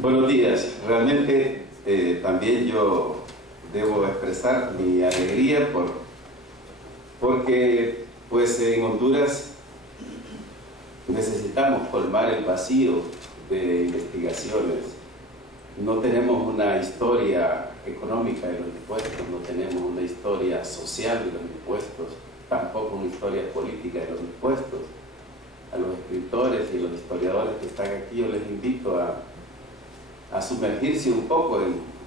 Buenos días. Realmente también yo debo expresar mi alegría porque pues en Honduras necesitamos colmar el vacío de investigaciones. No tenemos una historia económica de los impuestos, no tenemos una historia social de los impuestos, tampoco una historia política de los impuestos. A los escritores y los historiadores que están aquí yo les invito a sumergirse un poco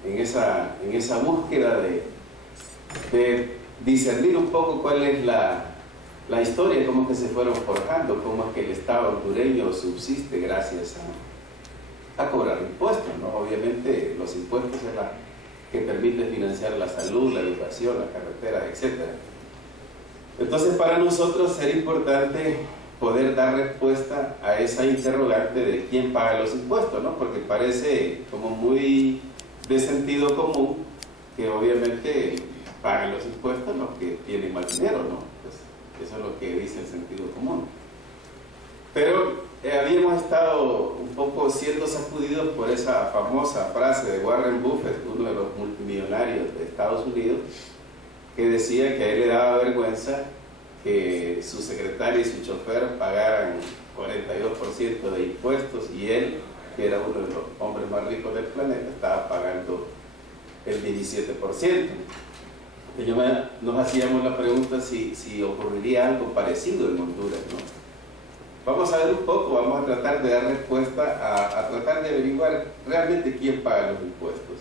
en esa búsqueda de discernir un poco cuál es la historia, cómo es que se fueron forjando, cómo es que el Estado hondureño subsiste gracias a cobrar impuestos, ¿no? Obviamente los impuestos es la que permite financiar la salud, la educación, la carretera, etc. Entonces para nosotros era importante poder dar respuesta a esa interrogante de quién paga los impuestos, ¿no? Porque parece como muy de sentido común que obviamente paguen los impuestos los que tienen más dinero, ¿no? Pues eso es lo que dice el sentido común. Pero habíamos estado un poco siendo sacudidos por esa famosa frase de Warren Buffett, uno de los multimillonarios de Estados Unidos, que decía que a él le daba vergüenza que su secretario y su chofer pagaran 42% de impuestos y él, que era uno de los hombres más ricos del planeta, estaba pagando el 17%. Nos hacíamos la pregunta si ocurriría algo parecido en Honduras, ¿no? Vamos a ver un poco, vamos a tratar de dar respuesta a tratar de averiguar realmente quién paga los impuestos.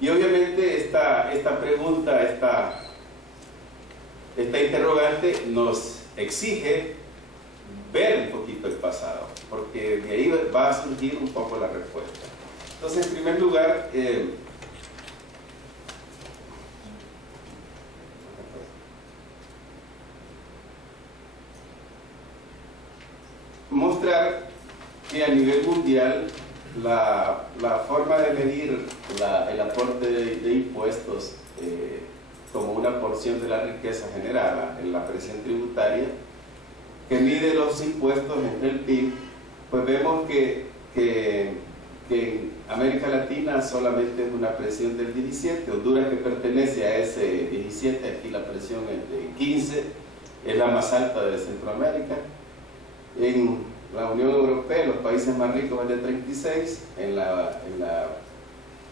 Y obviamente esta pregunta, esta interrogante nos exige ver un poquito el pasado, porque de ahí va a surgir un poco la respuesta. Entonces, en primer lugar, mostrar que a nivel mundial la forma de medir el aporte de impuestos como una porción de la riqueza generada en la presión tributaria, que mide los impuestos entre el PIB, pues vemos que en América Latina solamente es una presión del 17%, Honduras, que pertenece a ese 17%, aquí la presión es de 15%, es la más alta de Centroamérica. En la Unión Europea, los países más ricos es de 36%, en la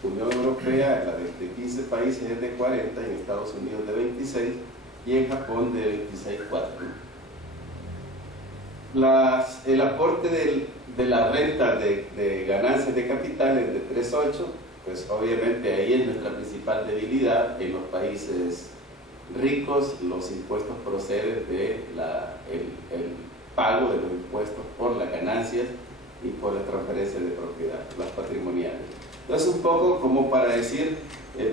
Unión Europea, la de 15 países es de 40, en Estados Unidos de 26 y en Japón de 26,4. El aporte de la renta de ganancias de capitales de 3,8, pues obviamente ahí es nuestra principal debilidad. En los países ricos los impuestos proceden del pago de los impuestos por las ganancias y por las transferencias de propiedad, las patrimoniales. Entonces, un poco como para decir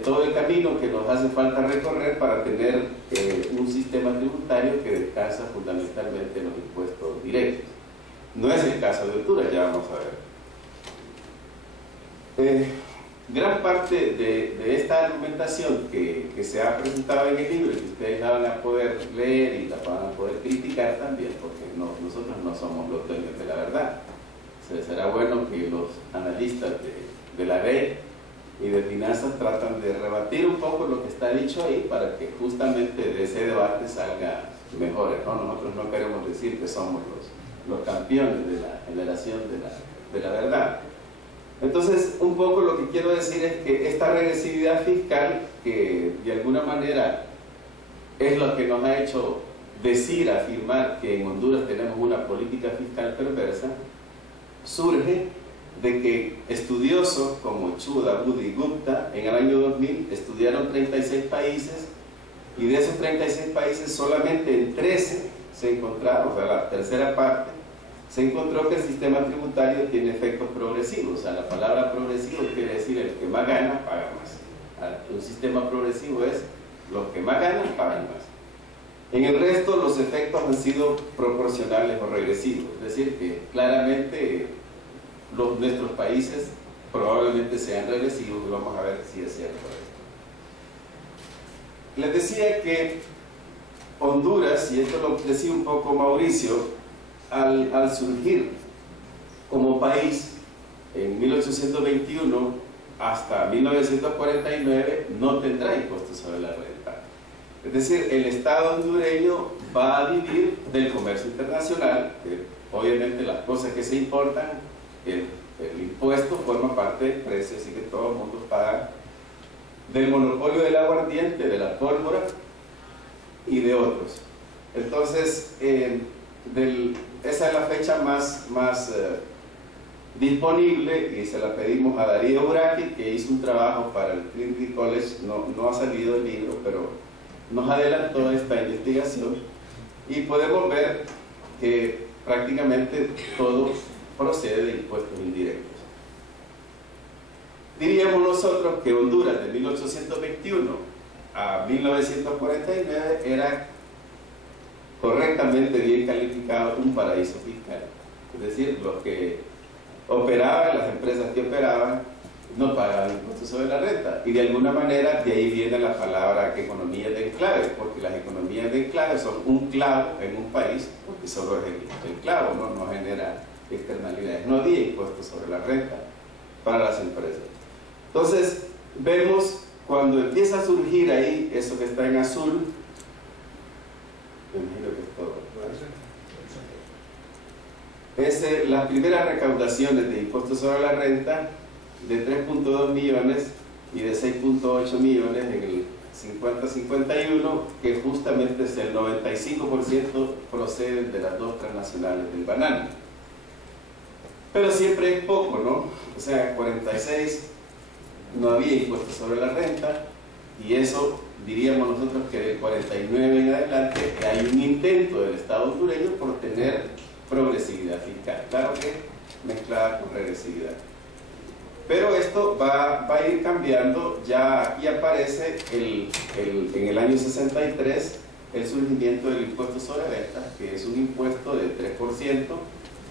todo el camino que nos hace falta recorrer para tener un sistema tributario que descansa fundamentalmente en los impuestos directos. No es el caso de Honduras, ya vamos a ver. Gran parte de esta argumentación que se ha presentado en el libro y que ustedes la van a poder leer y la van a poder criticar también, porque nosotros no somos los dueños de la verdad. Será bueno que los analistas de la ley y de finanzas tratan de rebatir un poco lo que está dicho ahí para que justamente de ese debate salga mejores, ¿no? Nosotros no queremos decir que somos los campeones de la generación de la verdad. Entonces, un poco lo que quiero decir es que esta regresividad fiscal, que de alguna manera es lo que nos ha hecho afirmar que en Honduras tenemos una política fiscal perversa, surge de que estudiosos como Chuda, Budi y Gupta en el año 2000 estudiaron 36 países y de esos 36 países solamente en 13 se encontraron, o sea, la tercera parte, se encontró que el sistema tributario tiene efectos progresivos. O sea, la palabra progresivo quiere decir el que más gana paga más. Un sistema progresivo es los que más ganan pagan más. En el resto los efectos han sido proporcionales o regresivos, es decir, que claramente nuestros países probablemente sean regresivos y vamos a ver si es cierto esto. Les decía que Honduras, y esto lo decía un poco Mauricio, al surgir como país, en 1821 hasta 1949 no tendrá impuestos sobre la renta. Es decir, el Estado hondureño va a vivir del comercio internacional, que obviamente las cosas que se importan, el impuesto forma parte del precio, así que todo el mundo paga, del monopolio del aguardiente, de la pólvora y de otros. Entonces, esa es la fecha más disponible, y se la pedimos a Darío Uraqui, que hizo un trabajo para el Trinity College. No ha salido el libro, pero nos adelantó esta investigación, y podemos ver que prácticamente todo procede de impuestos indirectos. Diríamos nosotros que Honduras de 1821 a 1949 era correctamente bien calificado un paraíso fiscal. Es decir, los que operaban, las empresas que operaban, no pagaban impuestos sobre la renta. Y de alguna manera de ahí viene la palabra economía de enclave, porque las economías de enclave son un clavo en un país, porque solo es el clavo, no genera externalidades. No había impuestos sobre la renta para las empresas. Entonces, vemos cuando empieza a surgir ahí eso que está en azul, me imagino que es todo, es las primeras recaudaciones de impuestos sobre la renta de 3.2 millones y de 6.8 millones en el 50-51, que justamente es el 95% proceden de las dos transnacionales del banano. Pero siempre es poco, ¿no? O sea, en 46 no había impuestos sobre la renta, y eso diríamos nosotros que del 49 en adelante hay un intento del Estado hondureño por tener progresividad fiscal, claro que mezclada con regresividad. Pero esto va a ir cambiando. Ya aquí aparece en el año 63 el surgimiento del impuesto sobre ventas, que es un impuesto del 3%,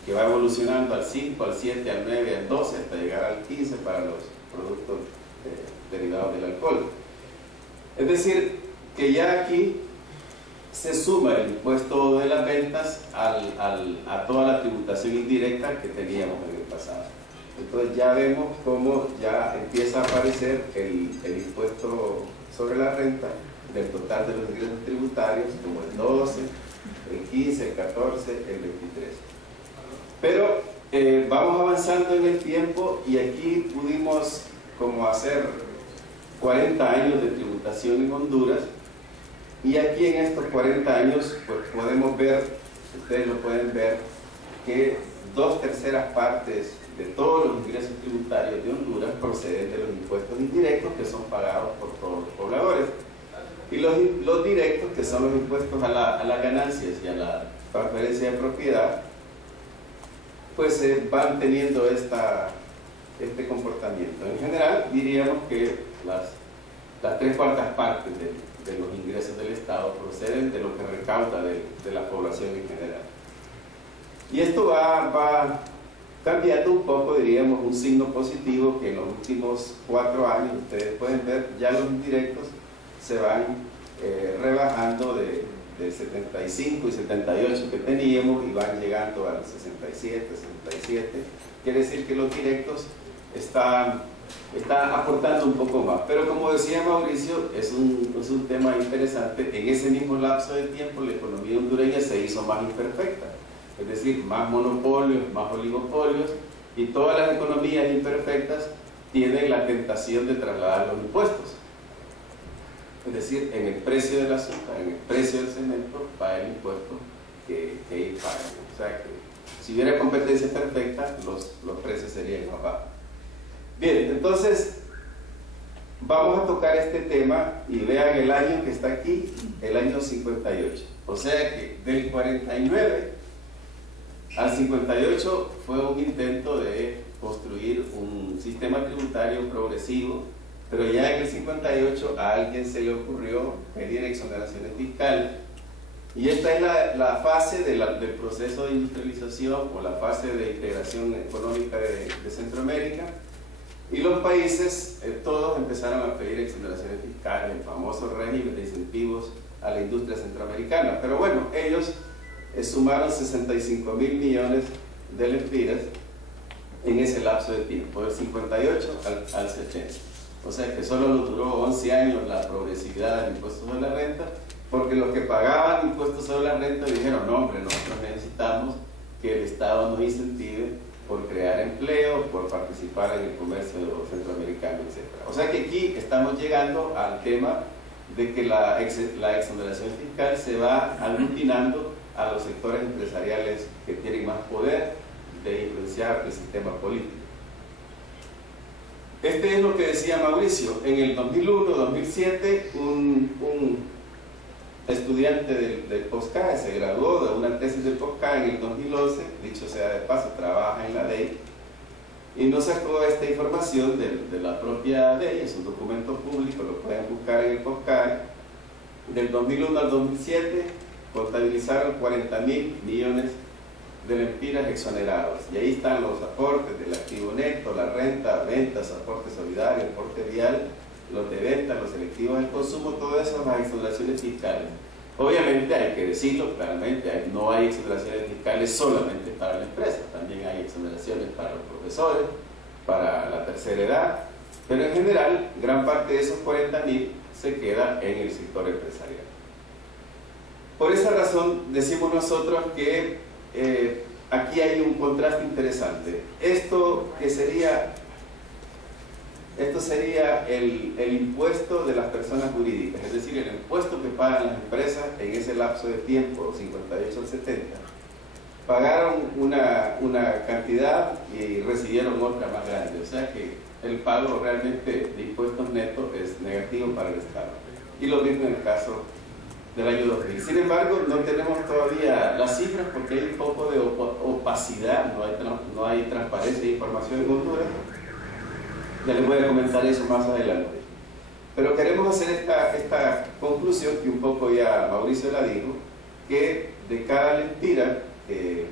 que va evolucionando al 5, al 7, al 9, al 12, hasta llegar al 15 para los productos derivados del alcohol. Es decir, que ya aquí se suma el impuesto de las ventas a toda la tributación indirecta que teníamos en el pasado. Entonces ya vemos cómo ya empieza a aparecer el impuesto sobre la renta del total de los ingresos tributarios, como el 12, el 15, el 14, el 23. Pero vamos avanzando en el tiempo, y aquí pudimos como hacer 40 años de tributación en Honduras, y aquí en estos 40 años pues podemos ver, ustedes lo pueden ver, que 2/3 partes de todos los ingresos tributarios de Honduras proceden de los impuestos indirectos, que son pagados por todos los pobladores, y los directos, que son los impuestos a las ganancias y a la transferencia de propiedad, pues van teniendo este comportamiento. En general diríamos que las 3/4 partes de los ingresos del Estado proceden de lo que recauda de la población en general. Y esto va cambiando un poco, diríamos, un signo positivo, que en los últimos 4 años, ustedes pueden ver, ya los indirectos se van rebajando del 75 y 78 que teníamos, y van llegando al 67, 67. Quiere decir que los directos están aportando un poco más. Pero como decía Mauricio, es un tema interesante. En ese mismo lapso de tiempo la economía hondureña se hizo más imperfecta, es decir, más monopolios, más oligopolios, y todas las economías imperfectas tienen la tentación de trasladar los impuestos. Es decir, en el precio del azúcar, en el precio del cemento, va el impuesto que ellos pagan. O sea que si hubiera competencia perfecta, los precios serían más bajos. Bien, entonces vamos a tocar este tema, y vean el año que está aquí, el año 58. O sea que del 49 al 58 fue un intento de construir un sistema tributario progresivo, pero ya en el 58 a alguien se le ocurrió pedir exoneraciones fiscales. Y esta es la fase del proceso de industrialización, o la fase de integración económica de Centroamérica. Y los países, todos empezaron a pedir exoneraciones fiscales, el famoso régimen de incentivos a la industria centroamericana. Pero bueno, ellos sumaron 65.000 millones de lempiras, en ese lapso de tiempo, del 58 al 70. O sea que solo nos duró 11 años la progresividad del impuesto sobre la renta, porque los que pagaban impuestos sobre la renta dijeron, no hombre, nosotros necesitamos que el Estado nos incentive por crear empleo, por participar en el comercio centroamericano, etc. O sea que aquí estamos llegando al tema de que la exoneración fiscal se va aglutinando a los sectores empresariales que tienen más poder de influenciar el sistema político. Este es lo que decía Mauricio. En el 2001-2007, un estudiante del POSCAE se graduó de una tesis del POSCAE en el 2011, dicho sea de paso, trabaja en la DEI, y nos sacó esta información de la propia DEI, es un documento público, lo pueden buscar en el POSCAE. Del 2001 al 2007 contabilizaron 40.000 millones de lempiras exonerados, y ahí están los aportes del activo neto, la renta, ventas, aporte solidario, aporte vial, los de venta, los selectivos del consumo, todo eso, las exoneraciones fiscales. Obviamente hay que decirlo claramente, no hay exoneraciones fiscales solamente para la empresa, también hay exoneraciones para los profesores, para la tercera edad, pero en general gran parte de esos 40.000 se queda en el sector empresarial. Por esa razón decimos nosotros que aquí hay un contraste interesante. Esto sería el impuesto de las personas jurídicas, es decir, el impuesto que pagan las empresas en ese lapso de tiempo, 58 al 70. Pagaron una cantidad y recibieron otra más grande, o sea que el pago realmente de impuestos netos es negativo para el Estado. Y lo mismo en el caso del año 2000. Sin embargo, no tenemos todavía las cifras porque hay un poco de opacidad, no hay transparencia de información en Honduras. Ya les voy a comentar eso más adelante. Pero queremos hacer esta conclusión, que un poco ya Mauricio la dijo, que de cada lempira que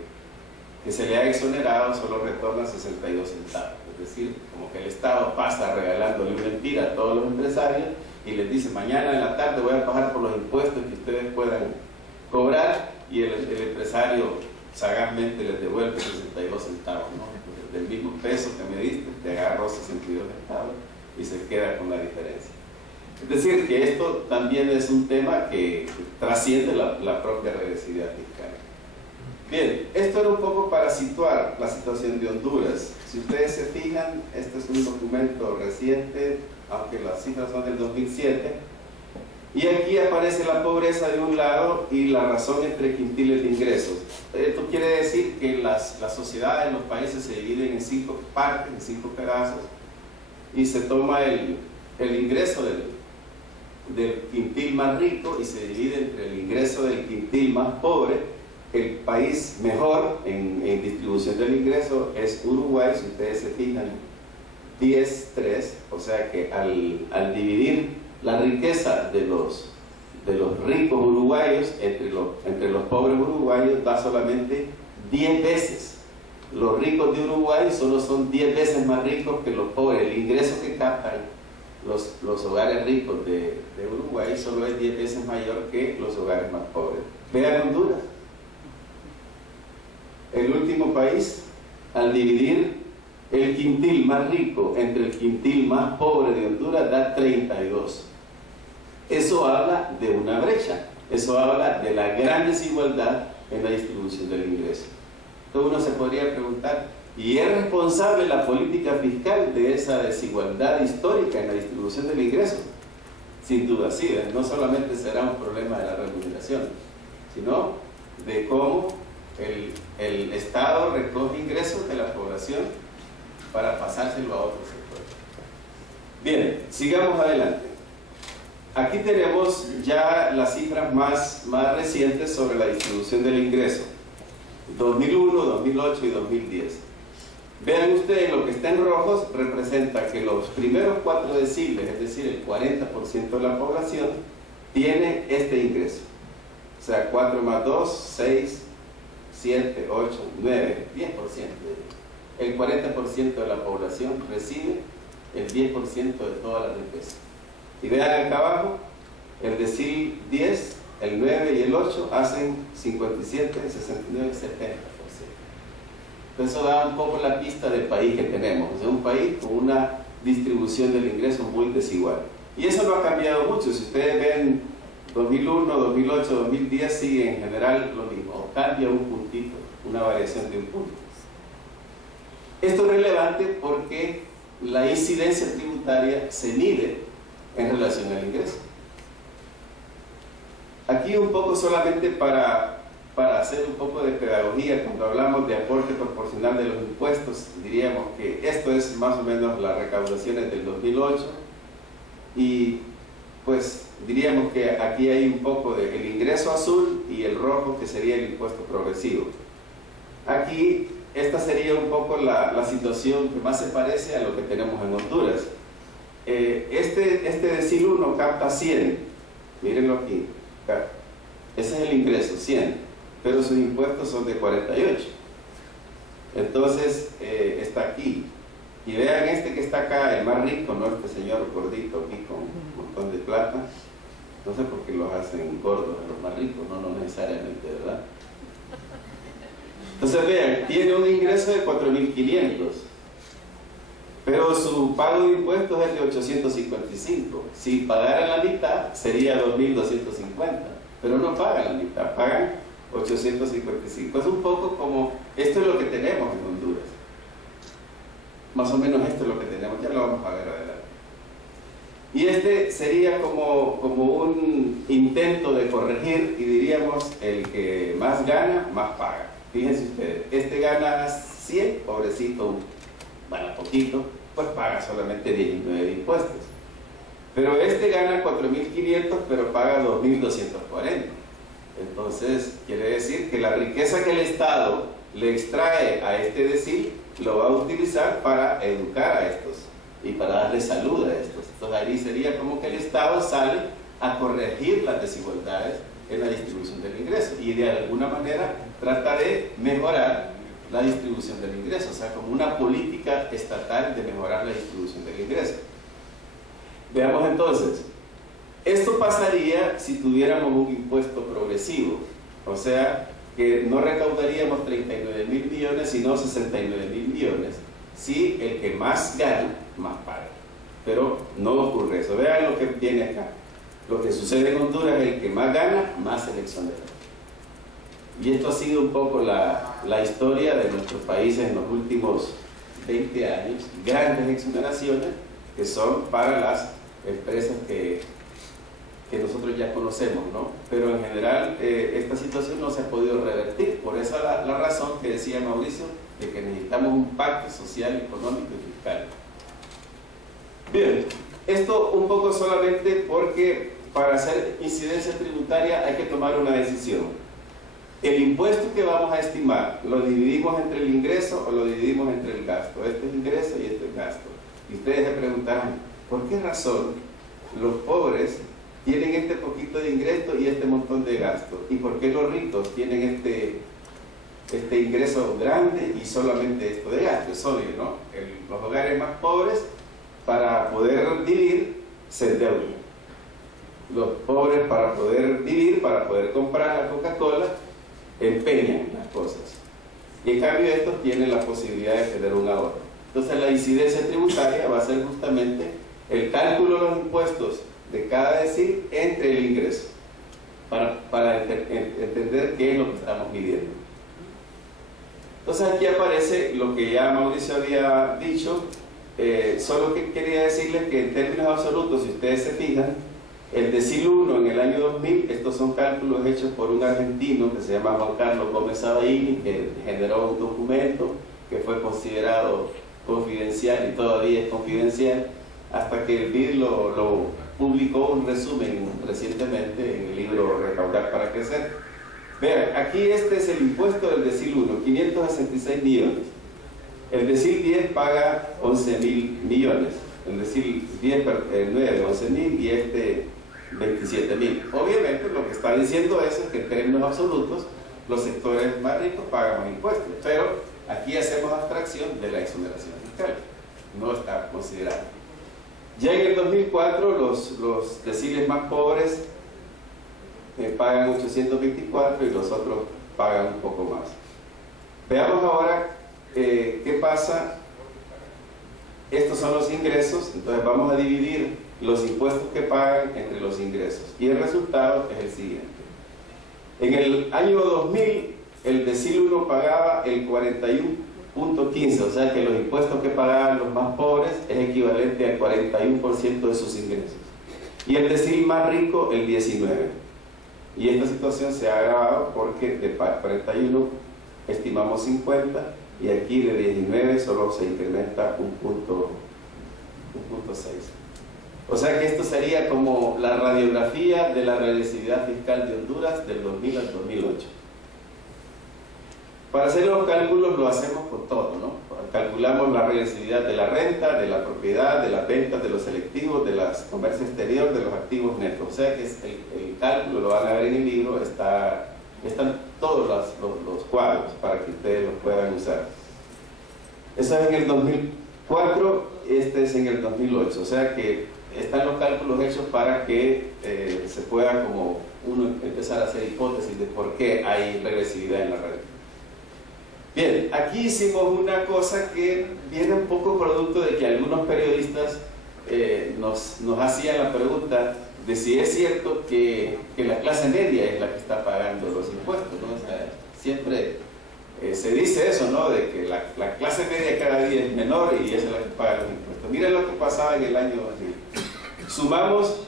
se le ha exonerado solo retorna 62 centavos. Es decir, como que el Estado pasa regalándole una lempira a todos los empresarios y les dice, mañana en la tarde voy a pagar por los impuestos que ustedes puedan cobrar, y el empresario sagazmente les devuelve 62 centavos, ¿no? Del mismo peso que me diste, te agarró 62 centavos y se queda con la diferencia. Es decir, que esto también es un tema que trasciende la propia regresividad fiscal. Bien, esto era un poco para situar la situación de Honduras. Si ustedes se fijan, este es un documento reciente, aunque las cifras son del 2007, y aquí aparece la pobreza de un lado y la razón entre quintiles de ingresos. Esto quiere decir que las sociedades, los países se dividen en 5 partes, en 5 pedazos, y se toma el ingreso del quintil más rico y se divide entre el ingreso del quintil más pobre. El país mejor en distribución del ingreso es Uruguay, si ustedes se fijan, 10-3, o sea que al dividir la riqueza de los ricos uruguayos entre los pobres uruguayos, da solamente 10 veces. Los ricos de Uruguay solo son 10 veces más ricos que los pobres. El ingreso que captan los hogares ricos de Uruguay solo es 10 veces mayor que los hogares más pobres. Vean Honduras, el último país, al dividir el quintil más rico entre el quintil más pobre de Honduras, da 32. Eso habla de una brecha, eso habla de la gran desigualdad en la distribución del ingreso. Entonces uno se podría preguntar, ¿y es responsable la política fiscal de esa desigualdad histórica en la distribución del ingreso? Sin duda sí, no solamente será un problema de la remuneración, sino de cómo el Estado recoge ingresos de la población para pasárselo a otro sector. Bien, sigamos adelante. Aquí tenemos ya las cifras más recientes sobre la distribución del ingreso, 2001, 2008 y 2010. Vean ustedes, lo que está en rojos representa que los primeros 4 deciles, es decir, el 40% de la población, tiene este ingreso. O sea, 4 más 2, 6, 7, 8, 9, 10%. El 40% de la población recibe el 10% de toda la riqueza. Y vean acá abajo, el decil 10, el 9 y el 8 hacen 57, 69, 70%. Eso da un poco la pista del país que tenemos, o sea, un país con una distribución del ingreso muy desigual. Y eso no ha cambiado mucho. Si ustedes ven 2001, 2008, 2010, sigue en general lo mismo, o cambia un puntito, una variación de un punto. Esto es relevante porque la incidencia tributaria se mide en relación al ingreso. Aquí un poco solamente para hacer un poco de pedagogía, cuando hablamos de aporte proporcional de los impuestos, diríamos que esto es más o menos las recaudaciones del 2008 y pues diríamos que aquí hay un poco del ingreso azul y el rojo, que sería el impuesto progresivo. Aquí esta sería un poco la situación que más se parece a lo que tenemos en Honduras. Este decil 1 capta 100, mírenlo aquí, ese es el ingreso, 100, pero sus impuestos son de 48. Entonces está aquí. Y vean este que está acá, el más rico, ¿no? Este señor gordito aquí con un montón de plata. No sé por qué los hacen gordos a los más ricos, no necesariamente, ¿verdad? Entonces vean, tiene un ingreso de 4.500, pero su pago de impuestos es de 855. Si pagaran la mitad, sería 2.250, pero no pagan la mitad, pagan 855. Es un poco como, esto es lo que tenemos en Honduras. Más o menos esto es lo que tenemos, ya lo vamos a ver adelante. Y este sería como un intento de corregir, y diríamos, el que más gana, más paga. Fíjense ustedes, este gana 100, pobrecito, bueno, poquito, pues paga solamente 19 de impuestos. Pero este gana 4.500, pero paga 2.240. Entonces, quiere decir que la riqueza que el Estado le extrae a este decil, lo va a utilizar para educar a estos y para darle salud a estos. Entonces ahí sería como que el Estado sale a corregir las desigualdades en la distribución del ingreso y de alguna manera trata de mejorar la distribución del ingreso, o sea, como una política estatal de mejorar la distribución del ingreso. Veamos entonces, esto pasaría si tuviéramos un impuesto progresivo, o sea, que no recaudaríamos 39.000 millones, sino 69.000 millones, si el que más gana, más paga. Pero no ocurre eso. Vean lo que viene acá. Lo que sucede en Honduras es el que más gana, más se exonera. Y esto ha sido un poco la historia de nuestros países en los últimos 20 años. Grandes exoneraciones que son para las empresas que nosotros ya conocemos, ¿no? Pero en general esta situación no se ha podido revertir. Por eso la razón que decía Mauricio, de que necesitamos un pacto social, económico y fiscal. Bien, esto un poco solamente porque para hacer incidencia tributaria hay que tomar una decisión. El impuesto que vamos a estimar, ¿lo dividimos entre el ingreso o lo dividimos entre el gasto? Este es ingreso y este es gasto. Y ustedes se preguntarán, ¿por qué razón los pobres tienen este poquito de ingreso y este montón de gasto? ¿Y por qué los ricos tienen este ingreso grande y solamente esto de gasto? Es obvio, ¿no? Los hogares más pobres, para poder vivir, se endeudan. Los pobres, para poder vivir, para poder comprar la Coca-Cola, empeñan las cosas. Y en cambio estos tienen la posibilidad de tener un ahorro. Entonces la incidencia tributaria va a ser justamente el cálculo de los impuestos de cada decil entre el ingreso, para entender qué es lo que estamos midiendo. Entonces aquí aparece lo que ya Mauricio había dicho, solo que quería decirles que en términos absolutos, si ustedes se fijan, el decil 1 en el año 2000, estos son cálculos hechos por un argentino que se llama Juan Carlos Gómez Sabaini, que generó un documento que fue considerado confidencial y todavía es confidencial, hasta que el BID lo publicó un resumen recientemente en el libro Recaudar para Crecer. Vean, aquí este es el impuesto del decil 1, 566 millones. El decil 10 paga 11.000 millones. El decil 9, 11.000 y este 27.000. Obviamente lo que está diciendo eso es que en términos absolutos los sectores más ricos pagan más impuestos, pero aquí hacemos abstracción de la exoneración fiscal, no está considerado. Ya en el 2004 los deciles más pobres pagan 824 y los otros pagan un poco más. Veamos ahora ¿qué pasa? Estos son los ingresos, entonces vamos a dividir los impuestos que pagan entre los ingresos. Y el resultado es el siguiente. En el año 2000, el decil 1 pagaba el 41.15, o sea que los impuestos que pagaban los más pobres es equivalente al 41% de sus ingresos. Y el decil más rico, el 19%. Y esta situación se ha agravado porque de 41 estimamos 50, y aquí de 19 solo se incrementa un punto 6. O sea que esto sería como la radiografía de la regresividad fiscal de Honduras del 2000 al 2008. Para hacer los cálculos lo hacemos con todo, ¿no? Calculamos la regresividad de la renta, de la propiedad, de las ventas, de los selectivos, de los comercio exterior, de los activos netos. O sea que es el cálculo, lo van a ver en el libro, están todos los cuadros para que ustedes los puedan usar. Eso es en el 2004, este es en el 2008, o sea que están los cálculos hechos para que se pueda como uno empezar a hacer hipótesis de por qué hay regresividad en la renta. Bien, aquí hicimos una cosa que viene un poco producto de que algunos periodistas nos hacían la pregunta de si es cierto que la clase media es la que está pagando los impuestos, ¿no? O sea, siempre se dice eso, ¿no? De que la clase media cada día es menor y esa es la que paga los impuestos. Miren lo que pasaba en el año 2000. Sumamos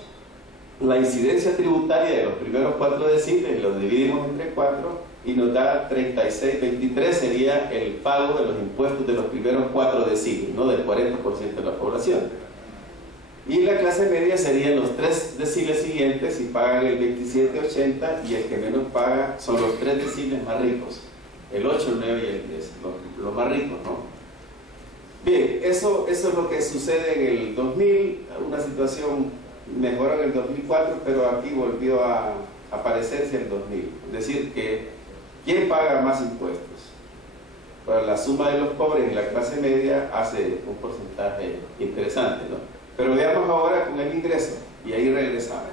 la incidencia tributaria de los primeros 4 deciles, los dividimos entre 4 y nos da 36,23, sería el pago de los impuestos de los primeros 4 deciles, ¿no? Del 40% de la población. Y la clase media serían los 3 deciles siguientes y pagan el 27,80, y el que menos paga son los 3 deciles más ricos, el 8, el 9 y el 10, los más ricos, ¿no? Bien, eso es lo que sucede en el 2000, una situación mejoró en el 2004, pero aquí volvió a aparecerse el 2000. Es decir, que ¿quién paga más impuestos? Bueno, la suma de los pobres y la clase media hace un porcentaje interesante, ¿no? Pero veamos ahora con el ingreso, y ahí regresamos.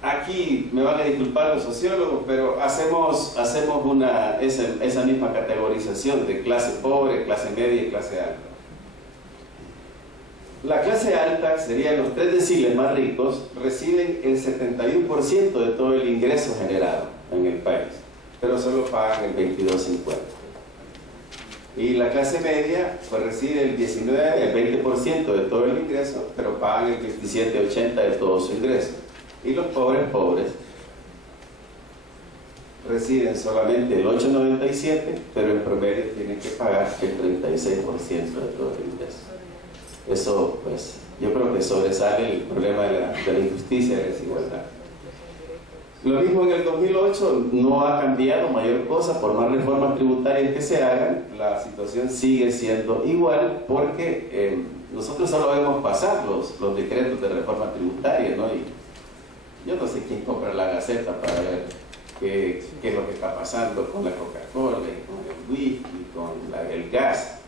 Aquí me van a disculpar los sociólogos, pero hacemos esa misma categorización de clase pobre, clase media y clase alta. La clase alta, serían los 3 deciles más ricos, reciben el 71% de todo el ingreso generado en el país, pero solo pagan el 22,50. Y la clase media pues recibe el 20% de todo el ingreso, pero pagan el 27,80 de todo su ingreso. Y los pobres reciben solamente el 8,97, pero en promedio tienen que pagar el 36% de todo el ingreso. Eso, pues, yo creo que sobresale el problema de la injusticia y la desigualdad. Lo mismo en el 2008, no ha cambiado mayor cosa, por más reformas tributarias que se hagan, la situación sigue siendo igual, porque nosotros solo vemos pasar los decretos de reforma tributaria, ¿no? Y yo no sé quién compra la Gaceta para ver qué es lo que está pasando con la Coca-Cola, con el whisky, con el gas.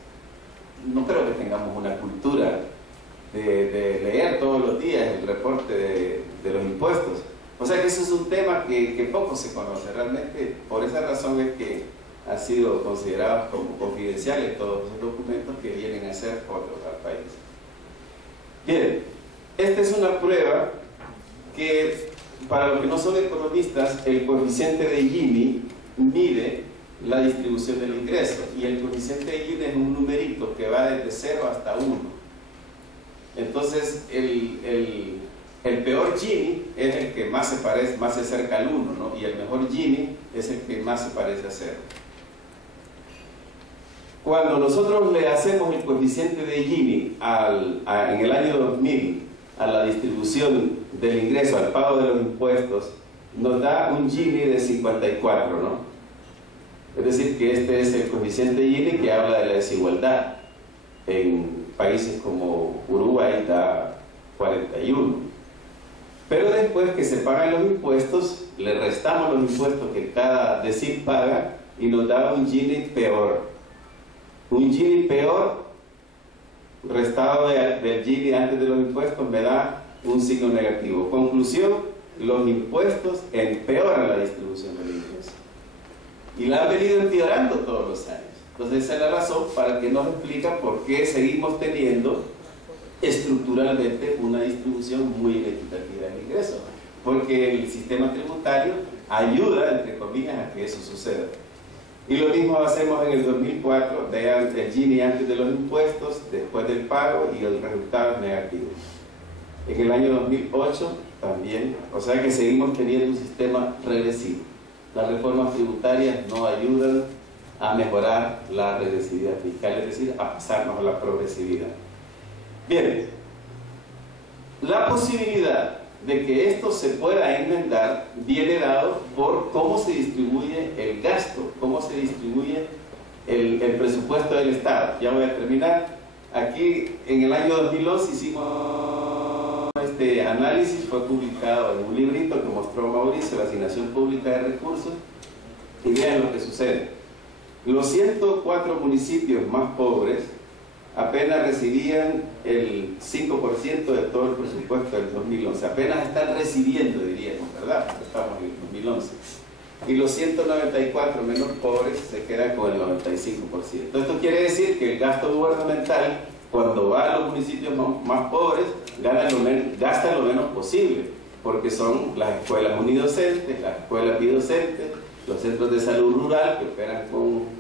No creo que tengamos una cultura de leer todos los días el reporte de los impuestos. O sea que eso es un tema que poco se conoce. Realmente, por esa razón es que han sido considerados como confidenciales todos esos documentos que vienen a ser otros al país. Bien, esta es una prueba que, para los que no son economistas, el coeficiente de Gini mide la distribución del ingreso, y el coeficiente de Gini es un numerito que va desde 0 hasta 1. Entonces el peor Gini es el que más se acerca al 1, ¿no? Y el mejor Gini es el que más se parece a 0. Cuando nosotros le hacemos el coeficiente de Gini en el año 2000 a la distribución del ingreso, al pago de los impuestos, nos da un Gini de 54, ¿no? Es decir, que este es el coeficiente Gini que habla de la desigualdad. En países como Uruguay da 41. Pero después que se pagan los impuestos, le restamos los impuestos que cada decil paga y nos da un Gini peor. Un Gini peor restado del Gini antes de los impuestos me da un signo negativo. Conclusión, los impuestos empeoran la distribución del ingreso. y la han venido empeorando todos los años. Entonces esa es la razón para que nos explica por qué seguimos teniendo estructuralmente una distribución muy inequitativa del ingreso, porque el sistema tributario ayuda, entre comillas, a que eso suceda. Y lo mismo hacemos en el 2004, vean el Gini antes de los impuestos, después del pago, y el resultado es negativo. En el año 2008 también, o sea que seguimos teniendo un sistema regresivo. Las reformas tributarias no ayudan a mejorar la regresividad fiscal, es decir, a pasarnos a la progresividad. Bien, la posibilidad de que esto se pueda enmendar viene dado por cómo se distribuye el gasto, cómo se distribuye el presupuesto del Estado. Ya voy a terminar. Aquí en el año 2011 hicimos este análisis, fue publicado en un librito que mostró Mauricio, la asignación pública de recursos, y vean lo que sucede. Los 104 municipios más pobres apenas recibían el 5% de todo el presupuesto del 2011. Apenas están recibiendo, diríamos, ¿verdad? Estamos en el 2011. Y los 194 menos pobres se quedan con el 95%. Esto quiere decir que el gasto gubernamental, cuando va a los municipios más pobres, gasta lo menos posible, porque son las escuelas unidocentes, las escuelas bidocentes, los centros de salud rural que operan con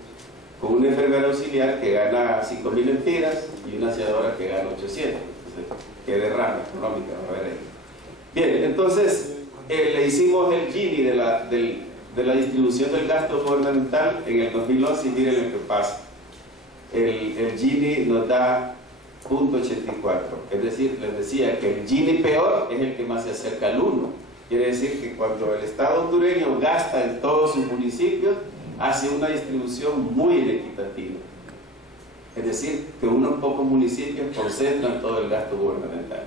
una enfermera auxiliar que gana 5.000 empiras y una aseadora que gana 800. Entonces, qué derrama económica va a haber ahí. Bien, entonces le hicimos el Gini de la distribución del gasto gubernamental en el 2011 y miren lo que pasa. El Gini nos da 0.84, es decir, les decía que el Gini peor es el que más se acerca al 1. Quiere decir que cuando el Estado hondureño gasta en todos sus municipios, hace una distribución muy inequitativa. Es decir, que unos pocos municipios concentran todo el gasto gubernamental.